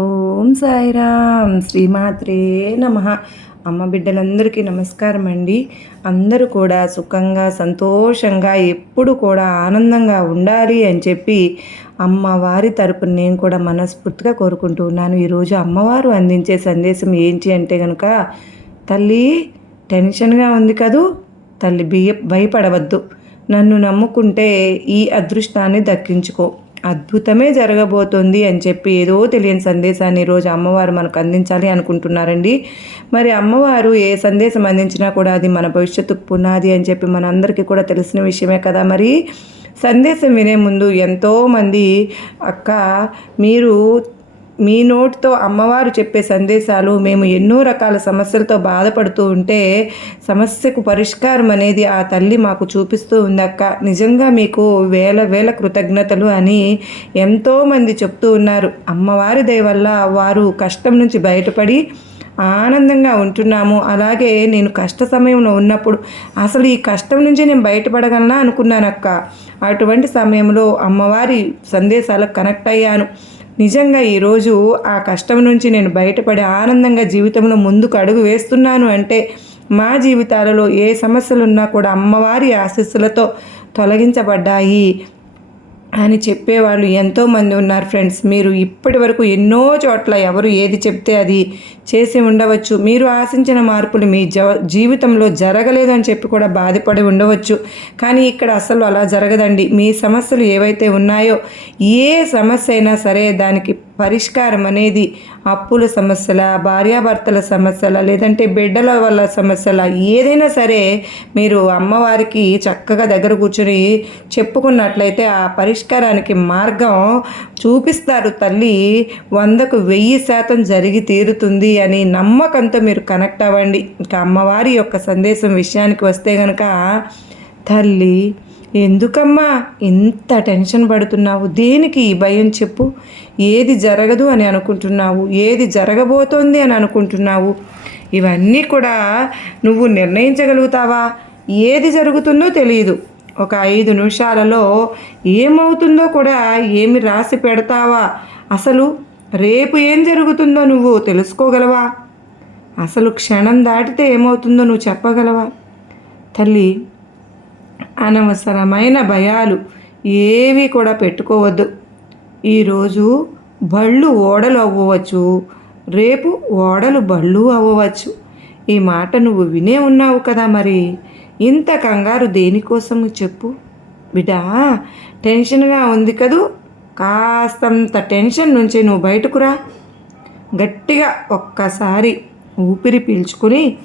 ఓం సాయిరామ్ శ్రీమాత్రే నమ. అమ్మ బిడ్డలందరికీ నమస్కారం అండి. అందరూ కూడా సుఖంగా సంతోషంగా ఎప్పుడు కూడా ఆనందంగా ఉండాలి అని చెప్పి అమ్మవారి తరపున నేను కూడా మనస్ఫూర్తిగా కోరుకుంటూ ఉన్నాను. ఈరోజు అమ్మవారు అందించే సందేశం ఏంటి అంటే కనుక తల్లి టెన్షన్గా ఉంది కదూ తల్లి బియ్య భయపడవద్దు. నన్ను నమ్ముకుంటే ఈ అదృష్టాన్ని దక్కించుకో. అద్భుతమే జరగబోతోంది అని చెప్పి ఏదో తెలియని సందేశాన్ని ఈరోజు అమ్మవారు మనకు అందించాలి అనుకుంటున్నారండి. మరి అమ్మవారు ఏ సందేశం అందించినా కూడా అది మన భవిష్యత్తుకు పునాది అని చెప్పి మనందరికీ కూడా తెలిసిన విషయమే కదా మరి. సందేశం వినే ముందు ఎంతోమంది అక్క మీరు మీ నోటితో అమ్మవారు చెప్పే సందేశాలు మేము ఎన్నో రకాల సమస్యలతో బాధపడుతూ ఉంటే సమస్యకు పరిష్కారం అనేది ఆ తల్లి మాకు చూపిస్తూ ఉందక్క. నిజంగా మీకు వేల వేల కృతజ్ఞతలు అని ఎంతోమంది చెప్తూ ఉన్నారు. అమ్మవారి దయ వల్ల వారు కష్టం నుంచి బయటపడి ఆనందంగా ఉంటున్నాము. అలాగే నేను కష్ట సమయంలో ఉన్నప్పుడు అసలు ఈ కష్టం నుంచి నేను బయటపడగలనా అనుకున్నాను అక్క అటువంటి సమయంలో అమ్మవారి సందేశాలకు కనెక్ట్ అయ్యాను. నిజంగా ఈరోజు ఆ కష్టం నుంచి నేను బయటపడి ఆనందంగా జీవితంలో ముందుకు అడుగు వేస్తున్నాను అంటే మా జీవితాలలో ఏ సమస్యలు ఉన్నా కూడా అమ్మవారి ఆశీస్సులతో తొలగించబడ్డాయి. అని చెప్పేవాళ్ళు ఎంతోమంది ఉన్నారు ఫ్రెండ్స్. మీరు ఇప్పటి వరకు ఎన్నో చోట్ల ఎవరు ఏది చెప్తే అది చేసి ఉండవచ్చు. మీరు ఆశించిన మార్పులు మీ జ జీవితంలో జరగలేదు అని చెప్పి కూడా బాధపడి ఉండవచ్చు. కానీ ఇక్కడ అసలు అలా జరగదండి. మీ సమస్యలు ఏవైతే ఉన్నాయో ఏ సమస్య అయినా సరే దానికి పరిష్కారం అనేది అప్పుల సమస్యల భార్యాభర్తల సమస్యల లేదంటే బిడ్డల వల్ల సమస్యల ఏదైనా సరే మీరు అమ్మవారికి చక్కగా దగ్గర కూర్చొని చెప్పుకున్నట్లయితే ఆ పరిష్కారానికి మార్గం చూపిస్తారు తల్లి. వందకు వెయ్యి శాతం జరిగి తీరుతుంది అని నమ్మకంతో మీరు కనెక్ట్ అవ్వండి. ఇంకా అమ్మవారి యొక్క సందేశం విషయానికి వస్తే కనుక తల్లి ఎందుకమ్మా ఇంత టెన్షన్ పడుతున్నావు? దేనికి ఈ భయం చెప్పు. ఏది జరగదు అని అనుకుంటున్నావు. ఏది జరగబోతోంది అని అనుకుంటున్నావు. ఇవన్నీ కూడా నువ్వు నిర్ణయించగలుగుతావా? ఏది జరుగుతుందో తెలియదు ఒక ఐదు నిమిషాలలో ఏమవుతుందో కూడా ఏమి రాసి పెడతావా? అసలు రేపు ఏం జరుగుతుందో నువ్వు తెలుసుకోగలవా? అసలు క్షణం దాటితే ఏమవుతుందో నువ్వు చెప్పగలవా? తల్లి అనవసరమైన భయాలు ఏవి కూడా పెట్టుకోవద్దు. ఈరోజు బళ్ళు ఓడలు అవ్వవచ్చు. రేపు ఓడలు బళ్ళు అవ్వవచ్చు. ఈ మాట నువ్వు వినే ఉన్నావు కదా మరి. ఇంత కంగారు దేనికోసం చెప్పు? బిడ్డా టెన్షన్గా ఉంది కదూ. కాస్తంత టెన్షన్ నుంచి నువ్వు బయటకు రా. గట్టిగా ఒక్కసారి ఊపిరి పీల్చుకుని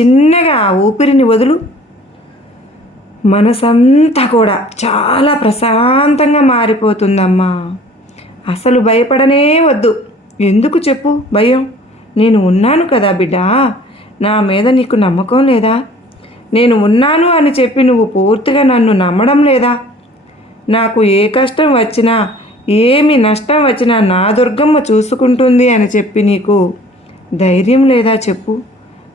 చిన్నగా ఆ ఊపిరిని వదులు. మనసంతా కూడా చాలా ప్రశాంతంగా మారిపోతుందమ్మా. అసలు భయపడనే వద్దు. ఎందుకు చెప్పు? భయం. నేను ఉన్నాను కదా బిడ్డ. నా మీద నీకు నమ్మకం లేదా? నేను ఉన్నాను అని చెప్పి నువ్వు పూర్తిగా నన్ను నమ్మడం లేదా? నాకు ఏ కష్టం వచ్చినా ఏమి నష్టం వచ్చినా నా దుర్గమ్మ చూసుకుంటుంది అని చెప్పి నీకు ధైర్యం లేదా చెప్పు?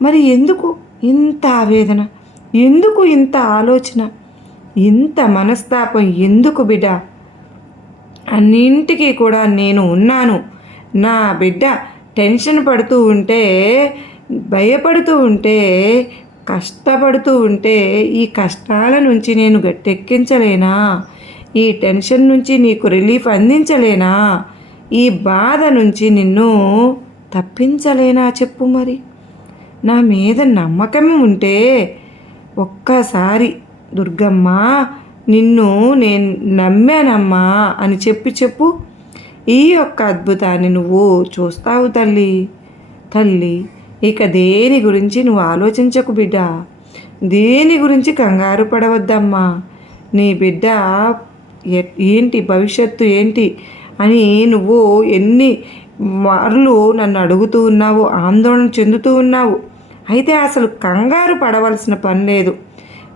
మరి ఎందుకు ఇంత ఆవేదన? ఎందుకు ఇంత ఆలోచన? ఇంత మనస్తాపం ఎందుకు బిడ్డ? అన్నింటికీ కూడా నేను ఉన్నాను. నా బిడ్డ టెన్షన్ పడుతూ ఉంటే భయపడుతూ ఉంటే కష్టపడుతూ ఉంటే ఈ కష్టాల నుంచి నేను గట్టెక్కించలేనా? ఈ టెన్షన్ నుంచి నీకు రిలీఫ్ అందించలేనా? ఈ బాధ నుంచి నిన్ను తప్పించలేనా చెప్పు మరి? నా మీద నమ్మకం ఉంటే ఒక్కసారి దుర్గమ్మ నిన్ను నేను నమ్మానమ్మా అని చెప్పి చెప్పు. ఈ యొక్క అద్భుతాన్ని నువ్వు చూస్తావు తల్లి. తల్లి ఇక దేని గురించి నువ్వు ఆలోచించకు బిడ్డ? దేని గురించి కంగారు పడవద్దమ్మా? నీ బిడ్డ ఏంటి భవిష్యత్తు ఏంటి అని నువ్వు ఎన్ని మార్లు నన్ను అడుగుతూ ఉన్నావు ఆందోళన చెందుతూ ఉన్నావు. అయితే అసలు కంగారు పడవలసిన పని లేదు.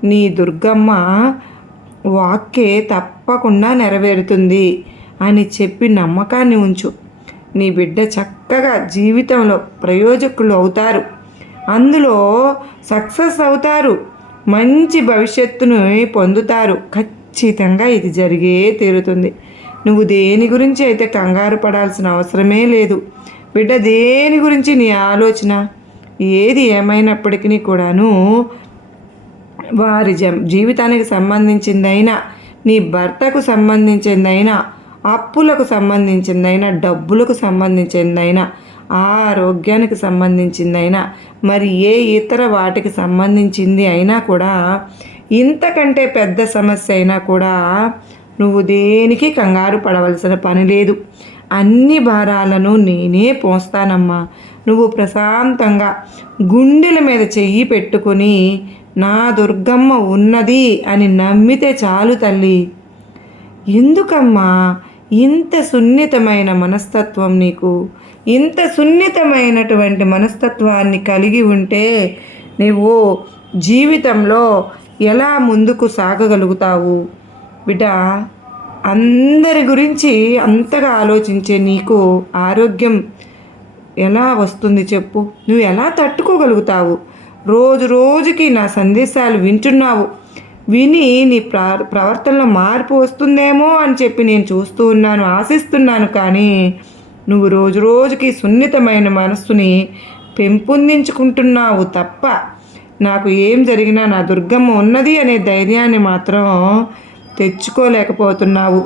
నీ దుర్గమ్మ వాక్కే తప్పకుండా నెరవేరుతుంది అని చెప్పి నమ్మకాన్ని ఉంచు. నీ బిడ్డ చక్కగా జీవితంలో ప్రయోజకులు అవుతారు. అందులో సక్సెస్ అవుతారు. మంచి భవిష్యత్తును పొందుతారు. ఖచ్చితంగా ఇది జరిగే తీరుతుంది. నువ్వు దేని గురించి అయితే కంగారు పడాల్సిన అవసరమే లేదు. బిడ్డ దేని గురించి నీ ఆలోచన? ఏది ఏమైనప్పటికీ కూడాను వారి జ- జీవితానికి సంబంధించిందైనా నీ భర్తకు సంబంధించిందైనా అప్పులకు సంబంధించిందైనా డబ్బులకు సంబంధించిందైనా ఆరోగ్యానికి సంబంధించిందైనా మరి ఏ ఇతర వాటికి సంబంధించింది అయినా కూడా ఇంతకంటే పెద్ద సమస్య అయినా కూడా నువ్వు దేనికి కంగారు పడవలసిన పని లేదు. అన్ని భారాలను నేనే పోస్తానమ్మా. నువ్వు ప్రశాంతంగా గుండెల మీద చెయ్యి పెట్టుకొని నా దుర్గమ్మ ఉన్నది అని నమ్మితే చాలు తల్లి. ఎందుకమ్మా? ఇంత సున్నితమైన మనస్తత్వం నీకు. ఇంత సున్నితమైనటువంటి మనస్తత్వాన్ని కలిగి ఉంటే నువ్వు జీవితంలో ఎలా ముందుకు సాగగలుగుతావు? బిడ్డ అందరి గురించి అంతగా ఆలోచించే నీకు ఆరోగ్యం ఎలా వస్తుంది చెప్పు? నువ్వు ఎలా తట్టుకోగలుగుతావు? రోజు రోజుకి నా సందేశాలు వింటున్నావు. విని నీ ప్ర ప్రవర్తనలో మార్పు వస్తుందేమో అని చెప్పి నేను చూస్తూ ఉన్నాను ఆశిస్తున్నాను కానీ నువ్వు రోజు రోజుకి సున్నితమైన మనస్సుని పెంపొందించుకుంటున్నావు తప్ప నాకు ఏం జరిగినా నా దుర్గమ్మ ఉన్నది అనే ధైర్యాన్ని మాత్రం తెచ్చుకోలేకపోతున్నావు.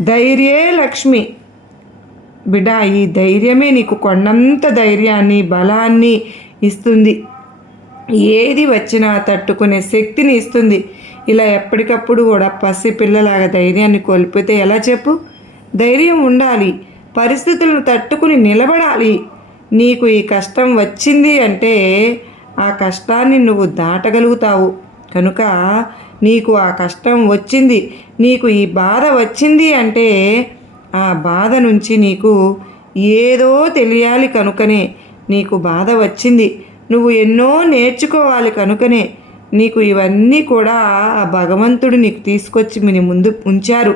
ధైర్యే లక్ష్మి. బిడ్డ ఈ ధైర్యమే నీకు కొండంత ధైర్యాన్ని బలాన్ని ఇస్తుంది. ఏది వచ్చినా తట్టుకునే శక్తిని ఇస్తుంది. ఇలా ఎప్పటికప్పుడు కూడా పసి పిల్లలాగా ధైర్యాన్ని కోల్పోతే ఎలా చెప్పు? ధైర్యం ఉండాలి. పరిస్థితులను తట్టుకుని నిలబడాలి. నీకు ఈ కష్టం వచ్చింది అంటే ఆ కష్టాన్ని నువ్వు దాటగలుగుతావు. కనుక నీకు ఆ కష్టం వచ్చింది. నీకు ఈ బాధ వచ్చింది అంటే ఆ బాధ నుంచి నీకు ఏదో తెలియాలి కనుకనే. నీకు బాధ వచ్చింది. నువ్వు ఎన్నో నేర్చుకోవాలి కనుకనే. నీకు ఇవన్నీ కూడా ఆ భగవంతుడు నీకు తీసుకొచ్చి మీ ముందు ఉంచారు.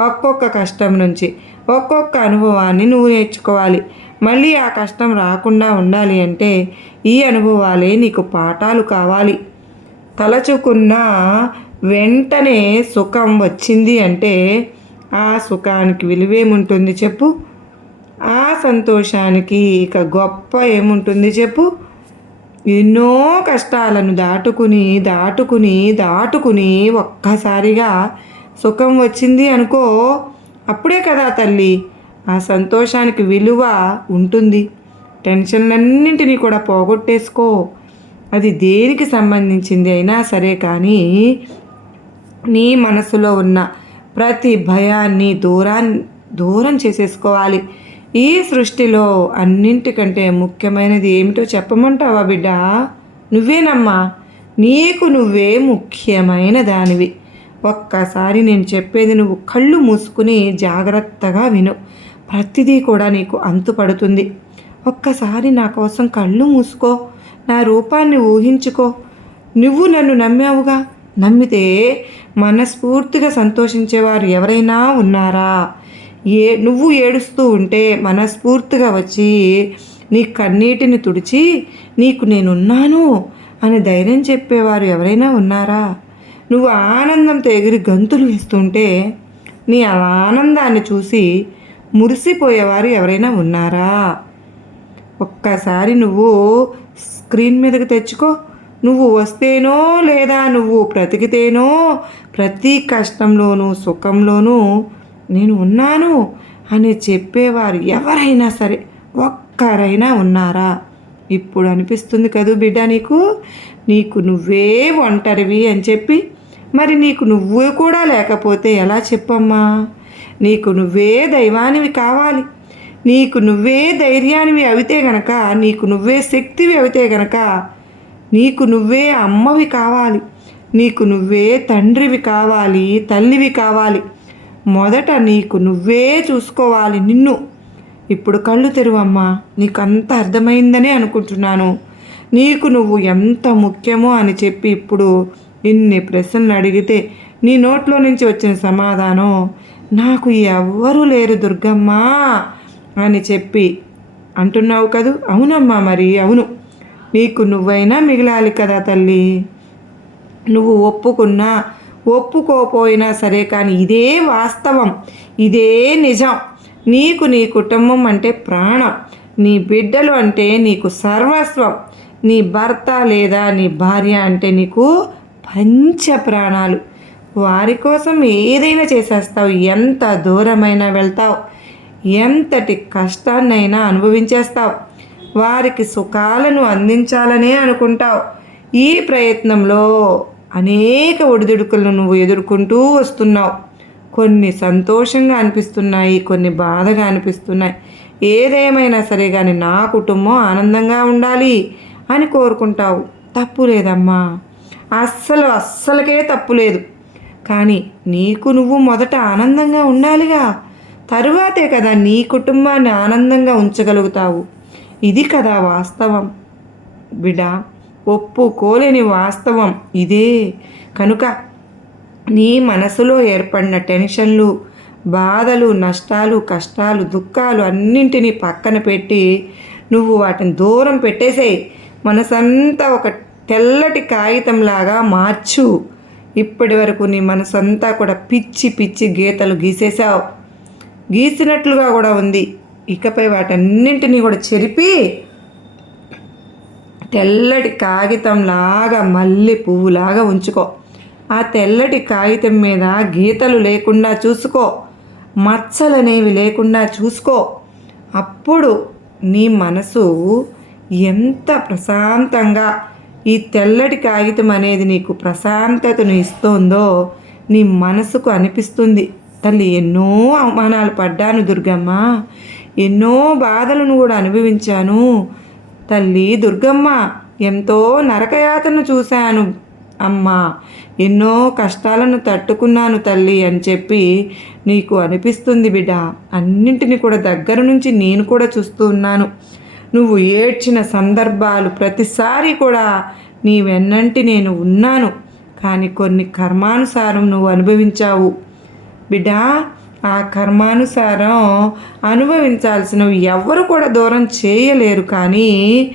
ఒక్కొక్క కష్టం నుంచి ఒక్కొక్క అనుభవాన్ని నువ్వు నేర్చుకోవాలి. మళ్ళీ ఆ కష్టం రాకుండా ఉండాలి అంటే ఈ అనుభవాలే నీకు పాఠాలు కావాలి. తలచుకున్న వెంటనే సుఖం వచ్చింది అంటే ఆ సుఖానికి విలువేముంటుంది చెప్పు? ఆ సంతోషానికి ఇక గొప్ప ఏముంటుంది చెప్పు? ఎన్నో కష్టాలను దాటుకుని దాటుకుని దాటుకుని ఒక్కసారిగా సుఖం వచ్చింది అనుకో అప్పుడే కదా తల్లి ఆ సంతోషానికి విలువ ఉంటుంది. టెన్షన్లన్నింటినీ కూడా పోగొట్టేసుకో. అది దేనికి సంబంధించింది అయినా సరే కానీ నీ మనసులో ఉన్న ప్రతి భయాన్ని దూరాన్ని దూరం చేసేసుకోవాలి. ఈ సృష్టిలో అన్నింటికంటే ముఖ్యమైనది ఏమిటో చెప్పమంటావా బిడ్డ? నువ్వేనమ్మా నీకు నువ్వే ముఖ్యమైన దానివి. ఒక్కసారి నేను చెప్పేది నువ్వు కళ్ళు మూసుకుని జాగ్రత్తగా విను. ప్రతిదీ కూడా నీకు అంతుపడుతుంది ఒక్కసారి నా కోసం కళ్ళు మూసుకో నా రూపాన్ని ఊహించుకో. నువ్వు నన్ను నమ్మావుగా? నమ్మితే మనస్ఫూర్తిగా సంతోషించేవారు ఎవరైనా ఉన్నారా? ఏ నువ్వు ఏడుస్తూ ఉంటే మనస్ఫూర్తిగా వచ్చి నీ కన్నీటిని తుడిచి నీకు నేనున్నాను అని ధైర్యం చెప్పేవారు ఎవరైనా ఉన్నారా? నువ్వు ఆనందంతో ఎగిరి గంతులు వేస్తుంటే నీ ఆనందాన్ని చూసి మురిసిపోయేవారు ఎవరైనా ఉన్నారా? ఒక్కసారి నువ్వు స్క్రీన్ మీదకి తెచ్చుకో. నువ్వు వస్తేనో లేదా నువ్వు బ్రతికితేనో ప్రతి కష్టంలోనూ సుఖంలోనూ నేను ఉన్నాను అని చెప్పేవారు ఎవరైనా సరే. ఒక్కరైనా ఉన్నారా? ఇప్పుడు అనిపిస్తుంది కదూ బిడ్డ నీకు? నీకు నువ్వే ఒంటరివి అని చెప్పి మరి నీకు నువ్వు కూడా లేకపోతే ఎలా చెప్పమ్మా? నీకు నువ్వే దైవానివి కావాలి. నీకు నువ్వే ధైర్యానివి అవితే గనక నీకు నువ్వే శక్తివి అవితే గనక నీకు నువ్వే అమ్మవి కావాలి. నీకు నువ్వే తండ్రివి కావాలి తల్లివి కావాలి. మొదట నీకు నువ్వే చూసుకోవాలి నిన్ను. ఇప్పుడు కళ్ళు తెరువమ్మా నీకు అంత అర్థమైందనే అనుకుంటున్నాను. నీకు నువ్వు ఎంత ముఖ్యమో అని చెప్పి ఇప్పుడు ఇన్ని ప్రశ్నలు అడిగితే నీ నోట్లో నుంచి వచ్చిన సమాధానం నాకు ఎవ్వరూ లేరు దుర్గమ్మ అని చెప్పి అంటున్నావు కదూ? అవునమ్మా మరి అవును. నీకు నువ్వైనా మిగిలాలి కదా తల్లి. నువ్వు ఒప్పుకున్నా ఒప్పుకోపోయినా సరే కానీ ఇదే వాస్తవం ఇదే నిజం. నీకు నీ కుటుంబం అంటే ప్రాణం నీ బిడ్డలు అంటే నీకు సర్వస్వం నీ భర్త లేదా నీ భార్య అంటే నీకు పంచ ప్రాణాలు. వారి కోసం ఏదైనా చేసేస్తావు ఎంత దూరమైనా వెళ్తావు ఎంతటి కష్టాన్నైనా అనుభవించేస్తావు. వారికి సుఖాలను అందించాలనే అనుకుంటావు. ఈ ప్రయత్నంలో అనేక ఒడిదుడుకులను నువ్వు ఎదుర్కొంటూ వస్తున్నావు. కొన్ని సంతోషంగా అనిపిస్తున్నాయి కొన్ని బాధగా అనిపిస్తున్నాయి. ఏదేమైనా సరే కానీ నా కుటుంబం ఆనందంగా ఉండాలి అని కోరుకుంటావు. తప్పు లేదమ్మా. అస్సలు అస్సలకే తప్పు లేదు. కానీ నీకు నువ్వు మొదట ఆనందంగా ఉండాలిగా. తరువాతే కదా నీ కుటుంబాన్ని ఆనందంగా ఉంచగలుగుతావు. ఇది కదా వాస్తవం. బిడా ఒప్పుకోలేని వాస్తవం ఇదే. కనుక నీ మనసులో ఏర్పడిన టెన్షన్లు బాధలు నష్టాలు కష్టాలు దుఃఖాలు అన్నింటినీ పక్కన పెట్టి నువ్వు వాటిని దూరం పెట్టేసేయి. మనసంతా ఒక తెల్లటి కాగితంలాగా మార్చు. ఇప్పటి వరకు నీ మనసంతా కూడా పిచ్చి పిచ్చి గీతలు గీసేసావు గీసినట్లుగా కూడా ఉంది. ఇకపై వాటన్నింటినీ కూడా చెరిపి తెల్లటి కాగితంలాగా మల్లె పువ్వులాగా ఉంచుకో. ఆ తెల్లటి కాగితం మీద గీతలు లేకుండా చూసుకో. మచ్చలనేవి లేకుండా చూసుకో. అప్పుడు నీ మనసు ఎంత ప్రశాంతంగా ఈ తెల్లటి కాగితం అనేది నీకు ప్రశాంతతను ఇస్తోందో నీ మనసుకు అనిపిస్తుంది. తల్లి ఎన్నో అవమానాలు పడ్డాను దుర్గమ్మ. ఎన్నో బాధలను కూడా అనుభవించాను. తల్లి దుర్గమ్మ ఎంతో నరకయాతను చూశాను. అమ్మా ఎన్నో కష్టాలను తట్టుకున్నాను తల్లి అని చెప్పి నీకు అనిపిస్తుంది బిడ్డ. అన్నింటినీ కూడా దగ్గర నుంచి నేను కూడా చూస్తూ ఉన్నాను. నువ్వు ఏడ్చిన సందర్భాలు ప్రతిసారి కూడా నీ వెన్నంటి నేను ఉన్నాను. కానీ కొన్ని కర్మానుసారం నువ్వు అనుభవించావు. బిడ్డా ఆ కర్మానుసారం అనుభవించాల్సినవి ఎవరు కూడా దూరం చేయలేరు కానీ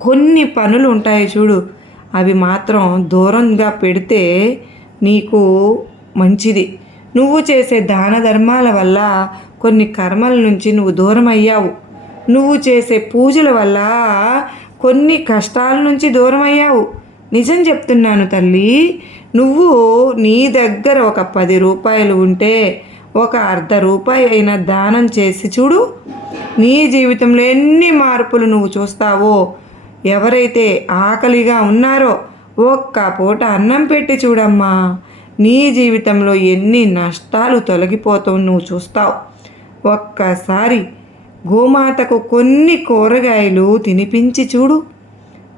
కొన్ని పనులు ఉంటాయి చూడు. అవి మాత్రం దూరంగా పెడితే నీకు మంచిది. నువ్వు చేసే దాన ధర్మాల వల్ల కొన్ని కర్మల నుంచి నువ్వు దూరం అయ్యావు. నువ్వు చేసే పూజల వల్ల కొన్ని కష్టాల నుంచి దూరం అయ్యావు. నిజం చెప్తున్నాను తల్లి నువ్వు నీ దగ్గర ఒక పది రూపాయలు ఉంటే ఒక అర్ధ రూపాయి అయినా దానం చేసి చూడు. నీ జీవితంలో ఎన్ని మార్పులు నువ్వు చూస్తావో. ఎవరైతే ఆకలిగా ఉన్నారో ఒక్క పూట అన్నం పెట్టి చూడమ్మా. నీ జీవితంలో ఎన్ని నష్టాలు తొలగిపోతావు నువ్వు చూస్తావు. ఒక్కసారి గోమాతకు కొన్ని కూరగాయలు తినిపించి చూడు.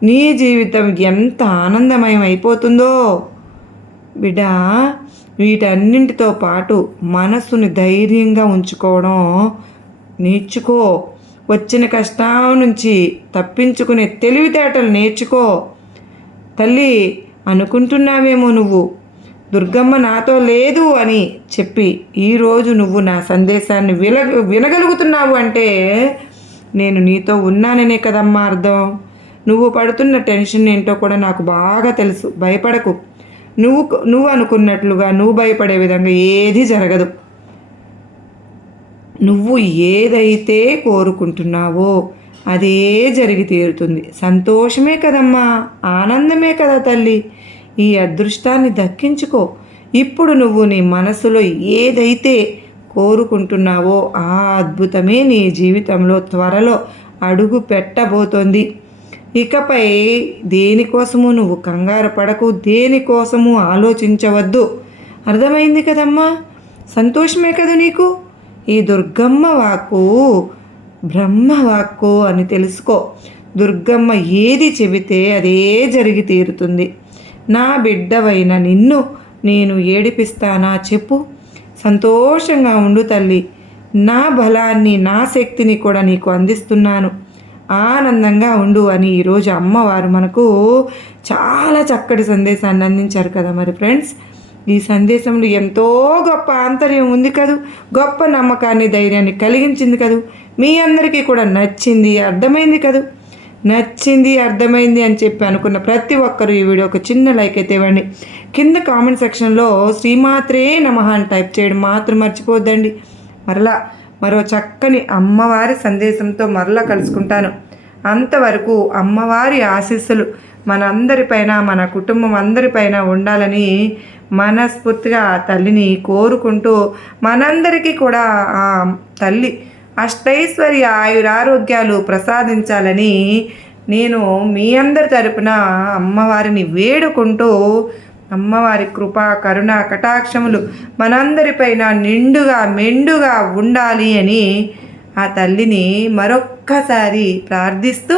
నీ జీవితం ఎంత ఆనందమయం అయిపోతుందో. బిడ్డ వీటన్నింటితో పాటు మనస్సుని ధైర్యంగా ఉంచుకోవడం నేర్చుకో. వచ్చిన కష్టం నుంచి తప్పించుకునే తెలివితేటలు నేర్చుకో. తల్లి అనుకుంటున్నావేమో నువ్వు. దుర్గమ్మ నాతో లేదు అని చెప్పి ఈరోజు నువ్వు నా సందేశాన్ని విల వినగలుగుతున్నావు అంటే నేను నీతో ఉన్నాననే కదమ్మా అర్థం. నువ్వు పడుతున్న టెన్షన్ ఏంటో కూడా నాకు బాగా తెలుసు. భయపడకు. నువ్వు నువ్వు అనుకున్నట్లుగా నువ్వు భయపడే విధంగా ఏది జరగదు. నువ్వు ఏదైతే కోరుకుంటున్నావో అదే జరిగి తీరుతుంది. సంతోషమే కదమ్మా ఆనందమే కదా తల్లి. ఈ అదృష్టాన్ని దక్కించుకో. ఇప్పుడు నువ్వు నీ మనసులో ఏదైతే కోరుకుంటున్నావో ఆ అద్భుతమే నీ జీవితంలో త్వరలో అడుగు పెట్టబోతోంది. ఇకపై దేనికోసము నువ్వు కంగారు పడకు దేనికోసము ఆలోచించవద్దు. అర్థమైంది కదమ్మా? సంతోషమే కదా నీకు? ఈ దుర్గమ్మ వాక్కు బ్రహ్మవాక్కు అని తెలుసుకో. దుర్గమ్మ ఏది చెబితే అదే జరిగి తీరుతుంది. నా బిడ్డవైన నిన్ను నేను ఏడిపిస్తానా చెప్పు. సంతోషంగా ఉండు తల్లి. నా బలాన్ని నా శక్తిని కూడా నీకు అందిస్తున్నాను. ఆనందంగా ఉండు అని ఈరోజు అమ్మవారు మనకు చాలా చక్కటి సందేశాన్ని అందించారు కదా మరి ఫ్రెండ్స్. ఈ సందేశంలో ఎంతో గొప్ప ఆంతర్యం ఉంది కదూ. గొప్ప నమ్మకాన్ని ధైర్యాన్ని కలిగించింది కదూ. మీ అందరికీ కూడా నచ్చింది అర్థమైంది కదూ. నచ్చింది అర్థమైంది అని చెప్పి అనుకున్న ప్రతి ఒక్కరూ ఈ వీడియో ఒక చిన్న లైక్ అయితే ఇవ్వండి. కింద కామెంట్ సెక్షన్లో శ్రీమాత్రే నమః అని టైప్ చేయడం మాత్రం మర్చిపోద్దండి. మరలా మరో చక్కని అమ్మవారి సందేశంతో మరలా కలుసుకుంటాను. అంతవరకు అమ్మవారి ఆశీస్సులు మనందరిపైన మన కుటుంబం అందరిపైన ఉండాలని మనస్ఫూర్తిగా ఆ తల్లిని కోరుకుంటూ మనందరికీ కూడా ఆ తల్లి అష్టైశ్వర్య ఆయురారోగ్యాలు ప్రసాదించాలని నేను మీ అందరి తరపున అమ్మవారిని వేడుకుంటూ అమ్మవారి కృప కరుణ కటాక్షములు మనందరిపైన నిండుగా మెండుగా ఉండాలి అని ఆ తల్లిని మరొక్కసారి ప్రార్థిస్తూ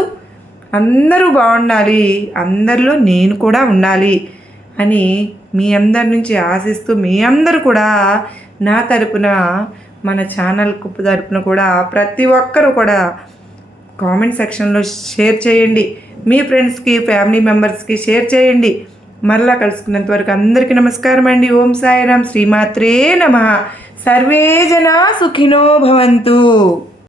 అందరూ బాగుండాలి అందరిలో నేను కూడా ఉండాలి అని మీ అందరి నుంచి ఆశిస్తూ మీ అందరూ కూడా నా తరపున మన ఛానల్ కుప్పు తరపున కూడా ప్రతి ఒక్కరూ కూడా కామెంట్ సెక్షన్లో షేర్ చేయండి. మీ ఫ్రెండ్స్కి ఫ్యామిలీ మెంబర్స్కి షేర్ చేయండి. మరలా కలుసుకున్నంత వరకు అందరికీ నమస్కారం అండి. ఓం సాయిరామ్. శ్రీమాత్రే నమ. సర్వే జనా సుఖినో భవంతు.